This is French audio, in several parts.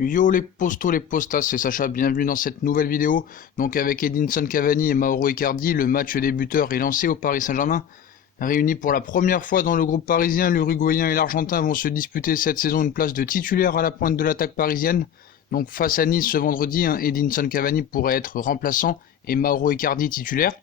Yo les postos, les postas, c'est Sacha, bienvenue dans cette nouvelle vidéo. Donc avec Edinson Cavani et Mauro Icardi, le match des buteurs est lancé au Paris Saint-Germain. Réunis pour la première fois dans le groupe parisien, l'Uruguayen et l'Argentin vont se disputer cette saison une place de titulaire à la pointe de l'attaque parisienne. Donc face à Nice ce vendredi, Edinson Cavani pourrait être remplaçant et Mauro Icardi titulaire.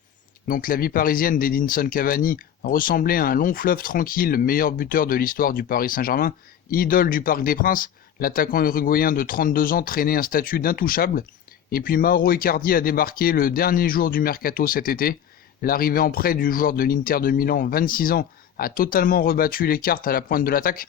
Donc la vie parisienne d'Edinson Cavani ressemblait à un long fleuve tranquille, meilleur buteur de l'histoire du Paris Saint-Germain, idole du Parc des Princes. L'attaquant uruguayen de 32 ans traînait un statut d'intouchable. Et puis Mauro Icardi a débarqué le dernier jour du mercato cet été. L'arrivée en prêt du joueur de l'Inter de Milan, 26 ans, a totalement rebattu les cartes à la pointe de l'attaque.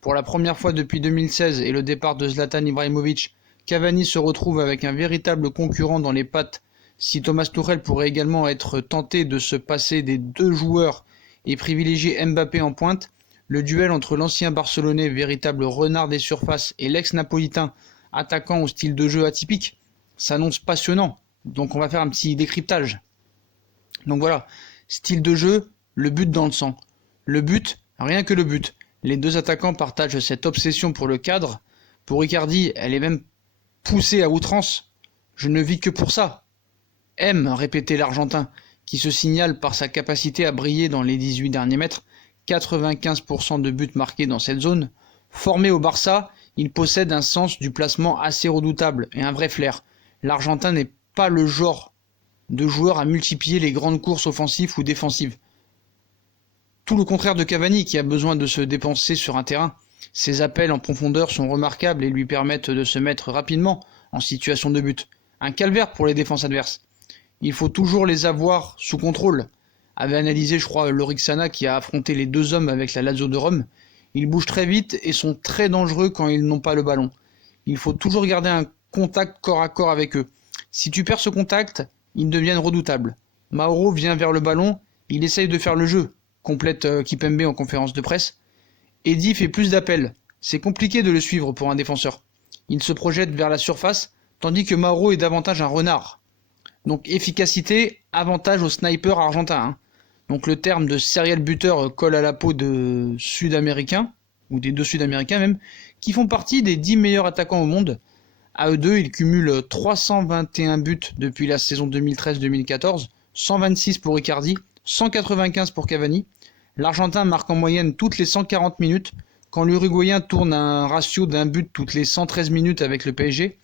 Pour la première fois depuis 2016 et le départ de Zlatan Ibrahimovic, Cavani se retrouve avec un véritable concurrent dans les pattes. Si Thomas Tuchel pourrait également être tenté de se passer des deux joueurs et privilégier Mbappé en pointe, le duel entre l'ancien Barcelonais, véritable renard des surfaces, et l'ex-napolitain, attaquant au style de jeu atypique, s'annonce passionnant. Donc on va faire un petit décryptage. Donc voilà, style de jeu, le but dans le sang. Le but, rien que le but. Les deux attaquants partagent cette obsession pour le cadre. Pour Icardi, elle est même poussée à outrance. Je ne vis que pour ça. Répétait l'Argentin, qui se signale par sa capacité à briller dans les 18 derniers mètres. 95% de buts marqués dans cette zone. Formé au Barça, il possède un sens du placement assez redoutable et un vrai flair. L'Argentin n'est pas le genre de joueur à multiplier les grandes courses offensives ou défensives. Tout le contraire de Cavani qui a besoin de se dépenser sur un terrain. Ses appels en profondeur sont remarquables et lui permettent de se mettre rapidement en situation de but. Un calvaire pour les défenses adverses. Il faut toujours les avoir sous contrôle. Avait analysé, je crois, Lorixana qui a affronté les deux hommes avec la Lazio de Rome. Ils bougent très vite et sont très dangereux quand ils n'ont pas le ballon. Il faut toujours garder un contact corps à corps avec eux. Si tu perds ce contact, ils deviennent redoutables. Mauro vient vers le ballon, il essaye de faire le jeu, complète Kipembe en conférence de presse. Eddy fait plus d'appels. C'est compliqué de le suivre pour un défenseur. Il se projette vers la surface, tandis que Mauro est davantage un renard. Donc efficacité, avantage au sniper argentin. Donc le terme de serial buteur colle à la peau de Sud-Américains, ou des deux Sud-Américains même, qui font partie des 10 meilleurs attaquants au monde. À eux deux, ils cumulent 321 buts depuis la saison 2013-2014, 126 pour Icardi, 195 pour Cavani. L'Argentin marque en moyenne toutes les 140 minutes, quand l'Uruguayen tourne à un ratio d'un but toutes les 113 minutes avec le PSG.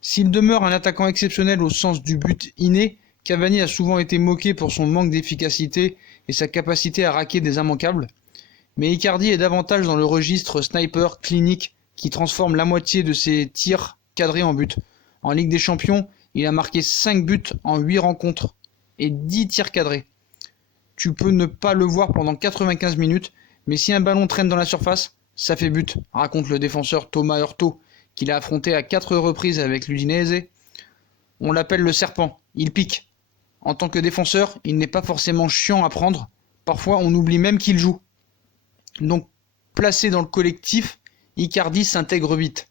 S'il demeure un attaquant exceptionnel au sens du but inné, Cavani a souvent été moqué pour son manque d'efficacité et sa capacité à raquer des immanquables. Mais Icardi est davantage dans le registre sniper clinique qui transforme la moitié de ses tirs cadrés en but. En Ligue des Champions, il a marqué 5 buts en 8 rencontres et 10 tirs cadrés. Tu peux ne pas le voir pendant 95 minutes, mais si un ballon traîne dans la surface, ça fait but, raconte le défenseur Thomas Hurto, qu'il a affronté à 4 reprises avec l'Udinese. On l'appelle le serpent, il pique. En tant que défenseur, il n'est pas forcément chiant à prendre. Parfois, on oublie même qu'il joue. Donc, placé dans le collectif, Icardi s'intègre vite.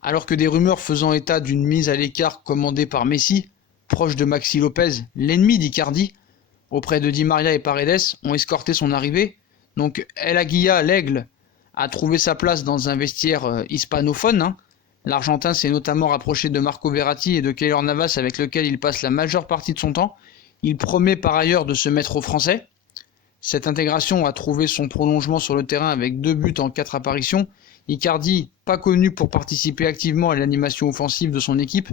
Alors que des rumeurs faisant état d'une mise à l'écart commandée par Messi, proche de Maxi Lopez, l'ennemi d'Icardi, auprès de Di Maria et Paredes, ont escorté son arrivée. Donc, El Aguilla, l'aigle, a trouvé sa place dans un vestiaire hispanophone. L'Argentin s'est notamment rapproché de Marco Verratti et de Keylor Navas avec lequel il passe la majeure partie de son temps. Il promet par ailleurs de se mettre aux Français. Cette intégration a trouvé son prolongement sur le terrain avec 2 buts en 4 apparitions. Icardi, pas connu pour participer activement à l'animation offensive de son équipe,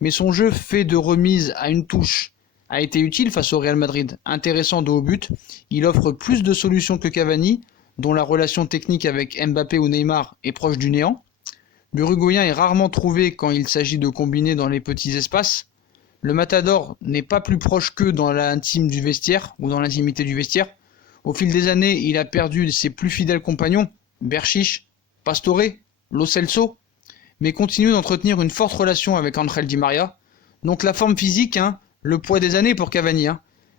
mais son jeu fait de remise à une touche a été utile face au Real Madrid. Intéressant de haut but, il offre plus de solutions que Cavani, dont la relation technique avec Mbappé ou Neymar est proche du néant. L'Uruguayen est rarement trouvé quand il s'agit de combiner dans les petits espaces. Le Matador n'est pas plus proche qu'eux dans l'intime du vestiaire ou dans l'intimité du vestiaire. Au fil des années, il a perdu ses plus fidèles compagnons, Berchiche, Pastore, Lo Celso, mais continue d'entretenir une forte relation avec Ángel Di Maria. Donc la forme physique, le poids des années pour Cavani.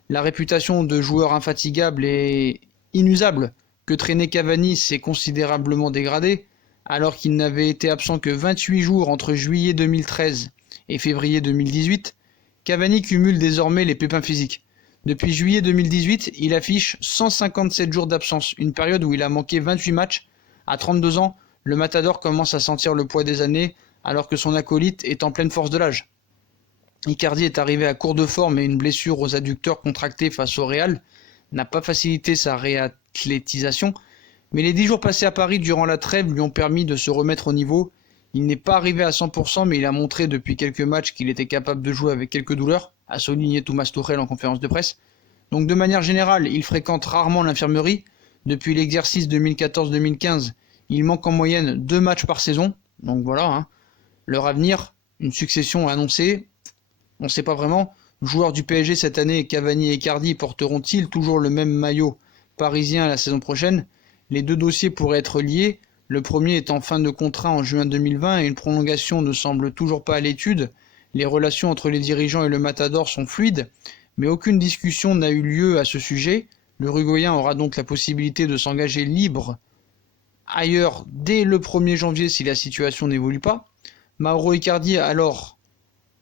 La réputation de joueur infatigable et inusable que traînait Cavani s'est considérablement dégradée, alors qu'il n'avait été absent que 28 jours entre juillet 2013 et février 2018, Cavani cumule désormais les pépins physiques. Depuis juillet 2018, il affiche 157 jours d'absence, une période où il a manqué 28 matchs. À 32 ans, le Matador commence à sentir le poids des années alors que son acolyte est en pleine force de l'âge. Icardi est arrivé à court de forme et une blessure aux adducteurs contractée face au Real n'a pas facilité sa réathlétisation, mais les 10 jours passés à Paris durant la trêve lui ont permis de se remettre au niveau. Il n'est pas arrivé à 100%, mais il a montré depuis quelques matchs qu'il était capable de jouer avec quelques douleurs, a souligné Thomas Tuchel en conférence de presse. Donc de manière générale, il fréquente rarement l'infirmerie. Depuis l'exercice 2014-2015, il manque en moyenne 2 matchs par saison. Donc voilà, Leur avenir, une succession annoncée, on ne sait pas vraiment. Joueurs du PSG cette année, Cavani et Icardi porteront-ils toujours le même maillot parisien la saison prochaine? Les deux dossiers pourraient être liés. Le premier est en fin de contrat en juin 2020 et une prolongation ne semble toujours pas à l'étude. Les relations entre les dirigeants et le Matador sont fluides, mais aucune discussion n'a eu lieu à ce sujet. Le Uruguayen aura donc la possibilité de s'engager libre ailleurs dès le 1er janvier si la situation n'évolue pas. Mauro Icardi alors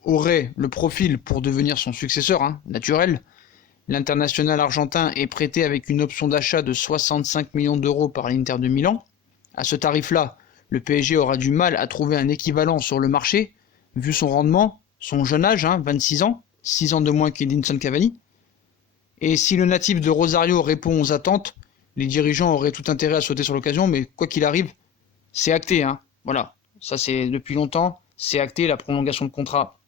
aurait le profil pour devenir son successeur, naturel. L'international argentin est prêté avec une option d'achat de 65 millions d'euros par l'Inter de Milan. À ce tarif-là, le PSG aura du mal à trouver un équivalent sur le marché, vu son rendement, son jeune âge, 26 ans, 6 ans de moins qu'Edinson Cavani. Et si le natif de Rosario répond aux attentes, les dirigeants auraient tout intérêt à sauter sur l'occasion, mais quoi qu'il arrive, c'est acté. Voilà, ça c'est depuis longtemps, c'est acté, la prolongation de contrat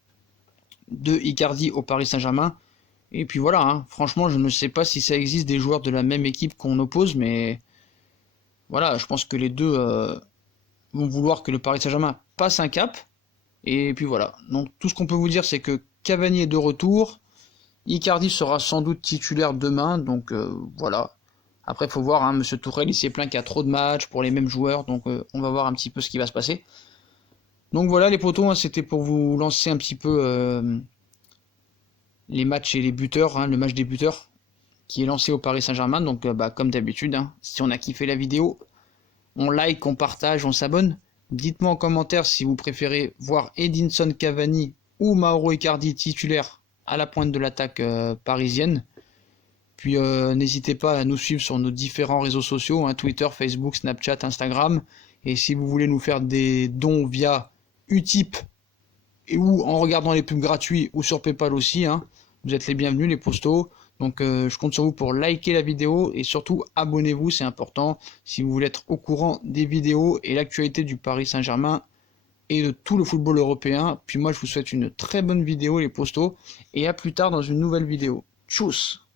de Icardi au Paris Saint-Germain. Et puis voilà, franchement, je ne sais pas si ça existe des joueurs de la même équipe qu'on oppose, mais voilà, je pense que les deux vont vouloir que le Paris Saint-Germain passe un cap. Et puis voilà, donc tout ce qu'on peut vous dire, c'est que Cavani est de retour. Icardi sera sans doute titulaire demain, donc voilà. Après, il faut voir, Monsieur Tuchel, il s'est plaint qu'il y a trop de matchs pour les mêmes joueurs, donc on va voir un petit peu ce qui va se passer. Donc voilà les potos, c'était pour vous lancer un petit peu les matchs et les buteurs, le match des buteurs qui est lancé au Paris Saint-Germain. Donc comme d'habitude, si on a kiffé la vidéo, on like, on partage, on s'abonne. Dites-moi en commentaire si vous préférez voir Edinson Cavani ou Mauro Icardi titulaire à la pointe de l'attaque parisienne. Puis n'hésitez pas à nous suivre sur nos différents réseaux sociaux, Twitter, Facebook, Snapchat, Instagram. Et si vous voulez nous faire des dons via Utip ou en regardant les pubs gratuits ou sur Paypal aussi, vous êtes les bienvenus les postos. Donc je compte sur vous pour liker la vidéo et surtout abonnez-vous, c'est important si vous voulez être au courant des vidéos et l'actualité du Paris Saint-Germain et de tout le football européen. Puis moi je vous souhaite une très bonne vidéo les postos et à plus tard dans une nouvelle vidéo. Tchuss!